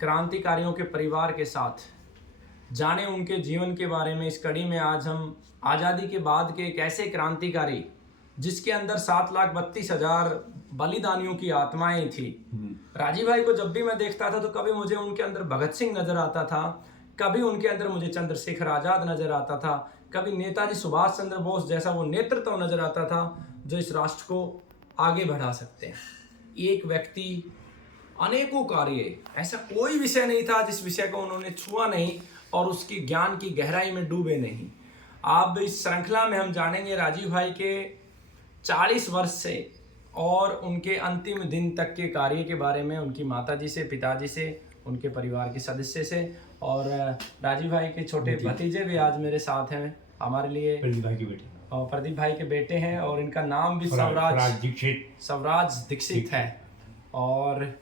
क्रांतिकारियों के परिवार के साथ जाने उनके जीवन के बारे में। इस कड़ी में आज हम आज़ादी के बाद के एक ऐसे क्रांतिकारी जिसके अंदर 7,32,000 बलिदानियों की आत्माएं थी। राजीव भाई को जब भी मैं देखता था तो कभी मुझे उनके अंदर भगत सिंह नजर आता था, कभी उनके अंदर मुझे चंद्रशेखर आजाद नजर आता था, कभी नेताजी सुभाष चंद्र बोस जैसा वो नेतृत्व नजर आता था जो इस राष्ट्र को आगे बढ़ा सकते हैं। एक व्यक्ति, अनेकों कार्य, ऐसा कोई विषय नहीं था जिस विषय को उन्होंने छुआ नहीं और उसकी ज्ञान की गहराई में डूबे नहीं। अब इस श्रृंखला में हम जानेंगे राजीव भाई के 40 वर्ष से और उनके अंतिम दिन तक के कार्य के बारे में, उनकी माताजी से, पिताजी से, उनके परिवार के सदस्य से। और राजीव भाई के छोटे भतीजे भी आज मेरे साथ हैं हमारे लिए, प्रदीप भाई के बेटे और प्रदीप भाई के बेटे हैं और इनका नाम भी स्वराज दीक्षित है। और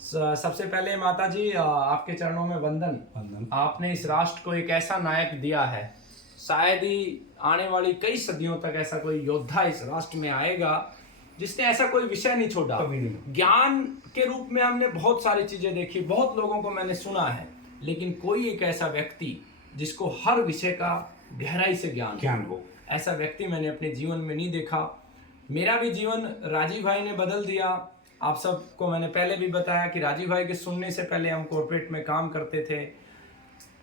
सबसे पहले माताजी आपके चरणों में वंदन। आपने इस राष्ट्र को एक ऐसा नायक दिया है, शायद ही आने वाली कई सदियों तक ऐसा कोई योद्धा इस राष्ट्र में आएगा जिसने ऐसा कोई विषय नहीं छोड़ा। ज्ञान के रूप में हमने बहुत सारी चीजें देखी, बहुत लोगों को मैंने सुना है, लेकिन कोई एक ऐसा व्यक्ति जिसको हर विषय का गहराई से ज्ञान हो, ऐसा व्यक्ति मैंने अपने जीवन में नहीं देखा। मेरा भी जीवन राजीव भाई ने बदल दिया। आप सबको मैंने पहले भी बताया कि राजीव भाई के सुनने से पहले हम कॉर्पोरेट में काम करते थे।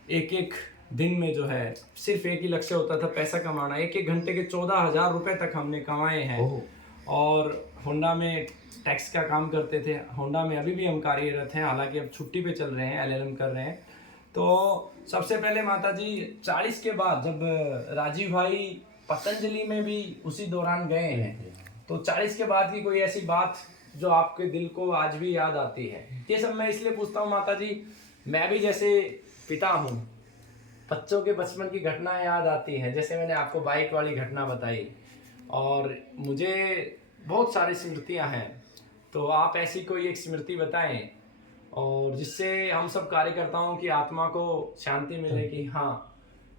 एक एक दिन में जो है सिर्फ एक ही लक्ष्य होता था, पैसा कमाना। एक एक घंटे के 14,000 रुपये तक हमने कमाए हैं। और होंडा में टैक्स का काम करते थे। होंडा में अभी भी हम कार्यरत हैं, हालांकि अब छुट्टी पे चल रहे हैं, LLM कर रहे हैं। तो सबसे पहले माताजी 40 के बाद जब राजीव भाई पतंजलि में भी उसी दौरान गए हैं, तो 40 के बाद की कोई ऐसी बात जो आपके दिल को आज भी याद आती है? ये सब मैं इसलिए पूछता हूँ माताजी, मैं भी जैसे पिता हूँ, बच्चों के बचपन की घटनाएं याद आती हैं। जैसे मैंने आपको बाइक वाली घटना बताई और मुझे बहुत सारी स्मृतियाँ हैं, तो आप ऐसी कोई एक स्मृति बताएं और जिससे हम सब कार्यकर्ताओं की आत्मा को शांति मिले कि हाँ,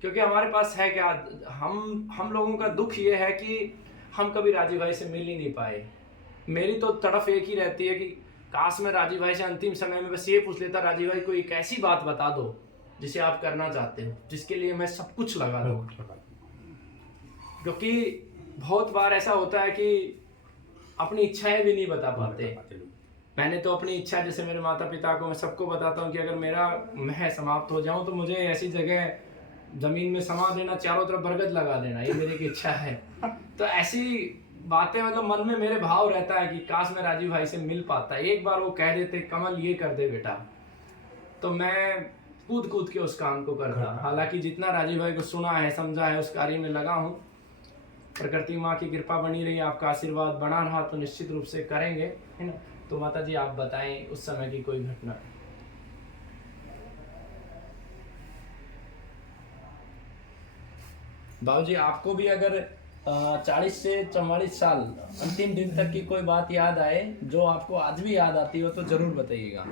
क्योंकि हमारे पास है क्या, हम लोगों का दुख ये है कि हम कभी राजीव भाई से मिल ही नहीं पाए। मेरी तो तड़फ एक ही रहती है कि काश मैं राजीव भाई से अंतिम समय में बस ये पूछ लेता, राजीव भाई कोई एक ऐसी बात बता दो जिसे आप करना चाहते हो, जिसके लिए मैं सब कुछ लगा दूं। क्योंकि बहुत बार ऐसा होता है कि अपनी इच्छाएं भी नहीं बता पाते। मैंने तो अपनी इच्छा, जैसे मेरे माता पिता को मैं सबको बताता हूँ कि अगर मेरा मैं समाप्त हो जाऊं तो मुझे ऐसी जगह जमीन में समा देना, चारों तरफ बरगद लगा देना, ये मेरी इच्छा है। तो ऐसी बातें मतलब मन में मेरे भाव रहता है कि काश मैं राजीव भाई से मिल पाता। एक बार वो कह देते कमल ये कर दे बेटा, तो मैं कूद कूद के उस काम को करता। हालांकि जितना राजीव भाई को सुना है, समझा है, उस कार्य में लगा हूँ। प्रकृति माँ की कृपा बनी रही, आपका आशीर्वाद बना रहा तो निश्चित रूप से करेंगे, है ना। तो माता जी आप बताएं उस समय की कोई घटना। बाबू जी आपको भी अगर 40 से 44 साल अंतिम दिन तक की कोई बात याद आए जो आपको आज भी याद आती हो तो जरूर बताइएगा।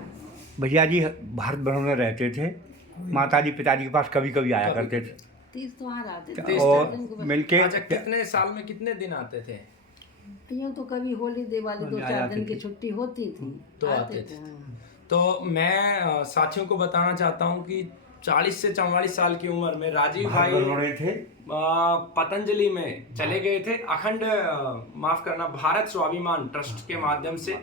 भैया जी भारत भवन में रहते थे, माताजी पिताजी के पास कभी कभी आया करते थे। 30 तो आते थे और मिलके। अच्छा, कितने साल में कितने दिन आते थे? यूँ तो कभी होली दिवाली 2-4 दिन की छुट्टी होती थी तो आते थे। तो मैं साथियों को बताना चाहता हूँ कि 40 से 44 साल की उम्र में राजीव भाई थे पतंजलि में चले गए थे। अखंड माफ करना, भारत स्वाभिमान ट्रस्ट के माध्यम से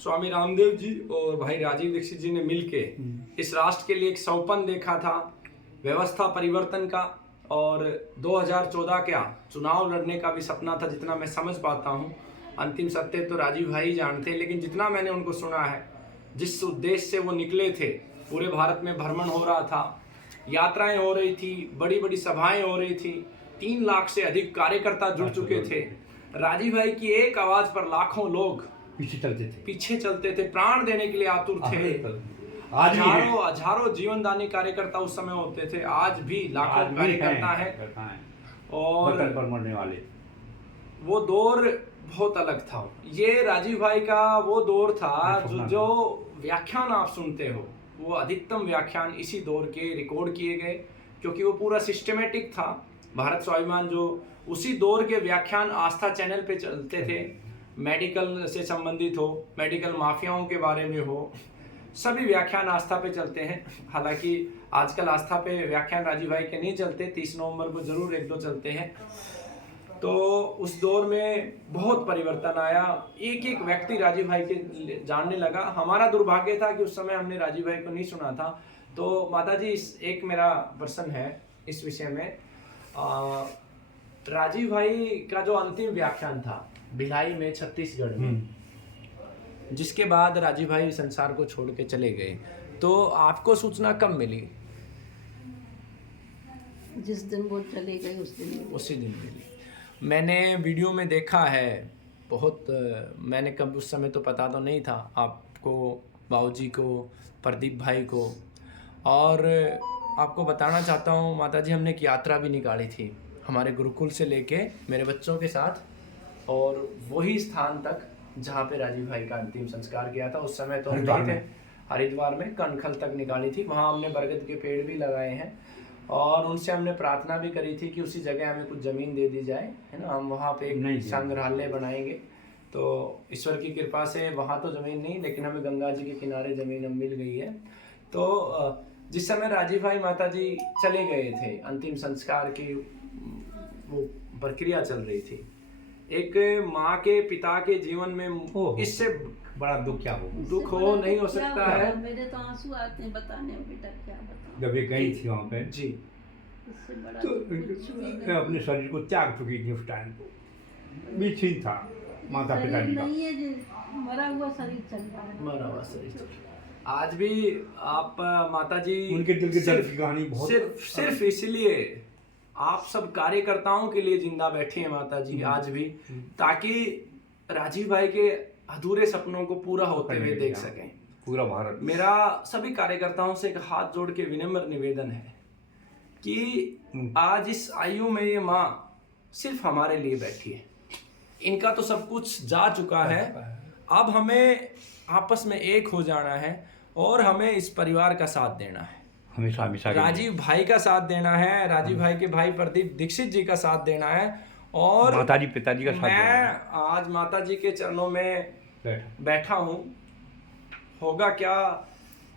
स्वामी रामदेव जी और भाई राजीव दीक्षित जी ने मिलके इस राष्ट्र के लिए एक सौपन देखा था, व्यवस्था परिवर्तन का, और 2014 का चुनाव लड़ने का भी सपना था, जितना मैं समझ पाता हूँ। अंतिम सत्य तो राजीव भाई जानते, लेकिन जितना मैंने उनको सुना है, जिस उद्देश्य से वो निकले थे, पूरे भारत में भ्रमण हो रहा था, यात्राएं हो रही थी, बड़ी बड़ी सभाएं हो रही थी, 3 लाख से अधिक कार्यकर्ता जुड़ चुके थे। राजीव भाई की एक आवाज पर लाखों लोग पीछे चलते थे, प्राण देने के लिए आतुर थे। हजारों जीवनदानी कार्यकर्ता उस समय होते थे, आज भी लाखों कार्यकर्ता हैं और मरने वाले। वो दौर बहुत अलग था। ये राजीव भाई का वो दौर था जो व्याख्यान आप सुनते हो, वो अधिकतम व्याख्यान इसी दौर के रिकॉर्ड किए गए, क्योंकि वो पूरा सिस्टमेटिक था। भारत स्वाभिमान जो उसी दौर के व्याख्यान आस्था चैनल पे चलते थे, मेडिकल से संबंधित हो, मेडिकल माफियाओं के बारे में हो, सभी व्याख्यान आस्था पे चलते हैं। हालांकि आजकल आस्था पे व्याख्यान राजीव भाई के नहीं चलते, 30 नवंबर को जरूर 1-2 चलते हैं। तो उस दौर में बहुत परिवर्तन आया, एक एक व्यक्ति राजीव भाई के जानने लगा। हमारा दुर्भाग्य था कि उस समय हमने राजीव भाई को नहीं सुना था। तो माता जी, एक मेरा प्रश्न है इस विषय में, राजीव भाई का जो अंतिम व्याख्यान था भिलाई में, छत्तीसगढ़ में, जिसके बाद राजीव भाई संसार को छोड़ के चले गए, तो आपको सूचना कब मिली? जिस दिन वो चले गए उसी दिन मिली। मैंने वीडियो में देखा है बहुत, मैंने कब उस समय तो पता तो नहीं था आपको, बाबूजी को, प्रदीप भाई को। और आपको बताना चाहता हूँ माता जी, हमने एक यात्रा भी निकाली थी हमारे गुरुकुल से लेके मेरे बच्चों के साथ, और वही स्थान तक जहाँ पे राजीव भाई का अंतिम संस्कार किया था। उस समय तो हम गए थे हरिद्वार में, कनखल तक निकाली थी। वहाँ हमने बरगद के पेड़ भी लगाए हैं और उनसे हमने प्रार्थना भी करी थी कि उसी जगह हमें कुछ ज़मीन दे दी जाए, है ना, हम वहाँ पे एक संग्रहालय बनाएंगे। तो ईश्वर की कृपा से वहाँ तो ज़मीन नहीं, लेकिन हमें गंगा जी के किनारे ज़मीन अब मिल गई है। तो जिस समय राजीव भाई माता जी चले गए थे, अंतिम संस्कार की वो प्रक्रिया चल रही थी, एक माँ के पिता के जीवन में इससे बड़ा दुख क्या हो, दुख हो नहीं हो सकता है। मेरे तो आंसू आते हैं बताने में, बेटा क्या बताऊं। जब ये गई थी वहाँ पे जी, इससे बड़ा तो कुछ भी नहीं। अपने शरीर को त्याग चुकी थी उस टाइम को, बीच था माता पिताजी का। नहीं है जी, मरा हुआ शरीर चल रहा है, मरा हुआ शरीर। आज भी आप माता जी उनके दिल के दर्द की कहानी बहुत, सिर्फ इसलिए आप सब कार्यकर्ताओं के लिए जिंदा बैठी हैं माता जी आज भी, ताकि राजीव भाई के अधूरे सपनों को पूरा होते हुए देख सकें पूरा भारत। मेरा सभी कार्यकर्ताओं से एक हाथ जोड़ के विनम्र निवेदन है कि आज इस आयु में ये माँ सिर्फ हमारे लिए बैठी है। इनका तो सब कुछ जा चुका है, अब हमें आपस में एक हो जाना है और हमें इस परिवार का साथ देना है, हमेशा हमेशा राजीव भाई का साथ देना है, राजीव भाई के भाई प्रदीप दीक्षित जी का साथ देना है, और माता जी पिताजी का साथ देना है। मैं आज माता जी के चरणों में बैठा हूँ। होगा क्या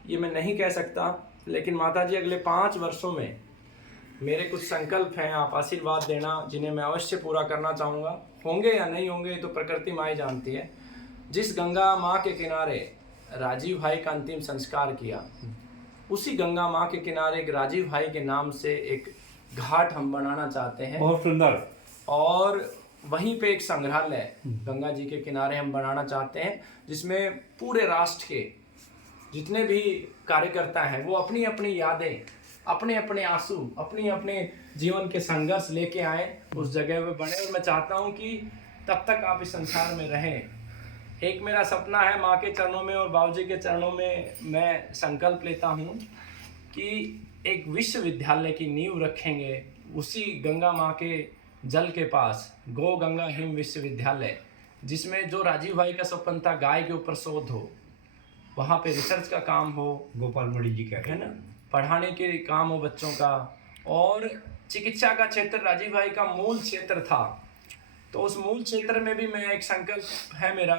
ये मैं नहीं कह सकता, लेकिन माता जी अगले 5 वर्षों में मेरे कुछ संकल्प हैं, आप आशीर्वाद देना, जिन्हें मैं अवश्य पूरा करना चाहूँगा। होंगे या नहीं होंगे तो प्रकृति माँ ही जानती है। जिस गंगा माँ के किनारे राजीव भाई का अंतिम संस्कार किया, उसी गंगा माँ के किनारे एक राजीव भाई के नाम से एक घाट हम बनाना चाहते हैं, बहुत सुंदर, और वहीं पे एक संग्रहालय गंगा जी के किनारे हम बनाना चाहते हैं, जिसमें पूरे राष्ट्र के जितने भी कार्यकर्ता हैं वो अपनी अपनी यादें, अपने अपने आंसू, अपने अपने जीवन के संघर्ष लेके आए, उस जगह पे बने। और मैं चाहता हूँ कि तब तक आप इस संसार में रहें। एक मेरा सपना है माँ के चरणों में और बाबूजी के चरणों में मैं संकल्प लेता हूँ कि एक विश्वविद्यालय की नींव रखेंगे उसी गंगा माँ के जल के पास, गो गंगा हिम विश्वविद्यालय, जिसमें जो राजीव भाई का सपन था गाय के ऊपर शोध हो, वहाँ पे रिसर्च का काम हो, गोपाल मणि जी कहते है ना, पढ़ाने के काम हो बच्चों का, और चिकित्सा का क्षेत्र राजीव भाई का मूल क्षेत्र था। तो उस मूल क्षेत्र में भी मैं एक संकल्प है मेरा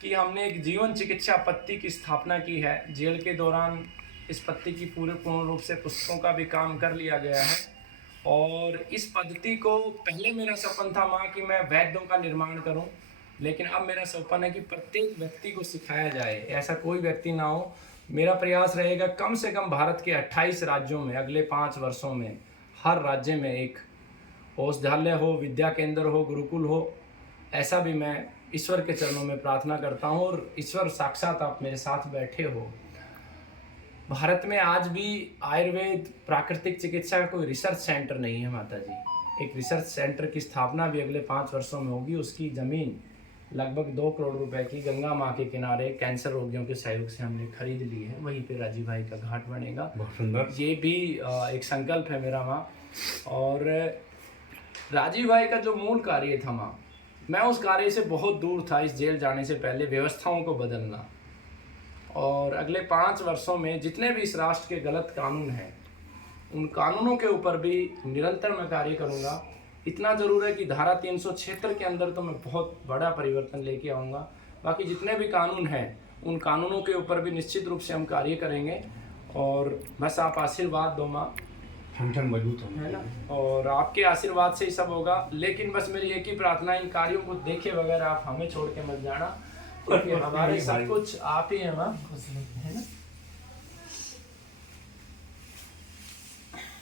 कि हमने एक जीवन चिकित्सा पत्ती की स्थापना की है। जेल के दौरान इस पत्ती की पूर्ण रूप से पुस्तकों का भी काम कर लिया गया है, और इस पद्धति को, पहले मेरा सपन था माँ कि मैं वैद्यों का निर्माण करूं, लेकिन अब मेरा सपन है कि प्रत्येक व्यक्ति को सिखाया जाए, ऐसा कोई व्यक्ति ना हो। मेरा प्रयास रहेगा कम से कम भारत के 28 राज्यों में अगले 5 वर्षों में हर राज्य में एक औषधालय हो, विद्या केंद्र हो, गुरुकुल हो। ऐसा भी मैं ईश्वर के चरणों में प्रार्थना करता हूँ, और ईश्वर साक्षात आप मेरे साथ बैठे हो। भारत में आज भी आयुर्वेद, प्राकृतिक चिकित्सा का कोई रिसर्च सेंटर नहीं है माता जी। एक रिसर्च सेंटर की स्थापना भी अगले 5 वर्षों में होगी। उसकी ज़मीन लगभग 2 करोड़ रुपए की गंगा माँ के किनारे कैंसर रोगियों के सहयोग से हमने खरीद ली है। वहीं पे राजीव भाई का घाट बनेगा। बहुत सुंदर, ये भी एक संकल्प है मेरा माँ। और राजीव भाई का जो मूल कार्य था माँ, मैं उस कार्य से बहुत दूर था। इस जेल जाने से पहले व्यवस्थाओं को बदलना, और अगले 5 वर्षों में जितने भी इस राष्ट्र के गलत कानून हैं, उन कानूनों के ऊपर भी निरंतर मैं कार्य करूँगा। इतना ज़रूर है कि धारा 376 के अंदर तो मैं बहुत बड़ा परिवर्तन लेके आऊँगा। बाकी जितने भी कानून हैं उन कानूनों के ऊपर भी निश्चित रूप से हम कार्य करेंगे। और बस आप आशीर्वाद दो माँ, संगठन मजबूत हो, है ना, और आपके आशीर्वाद से ही सब होगा। लेकिन बस मेरी एक ही प्रार्थना, इन कार्यों को देखे बगैर आप हमें छोड़ के मत जाना, क्योंकि हमारे सब कुछ आप ही हैं माँ, है ना।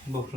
बहुत सुंदर।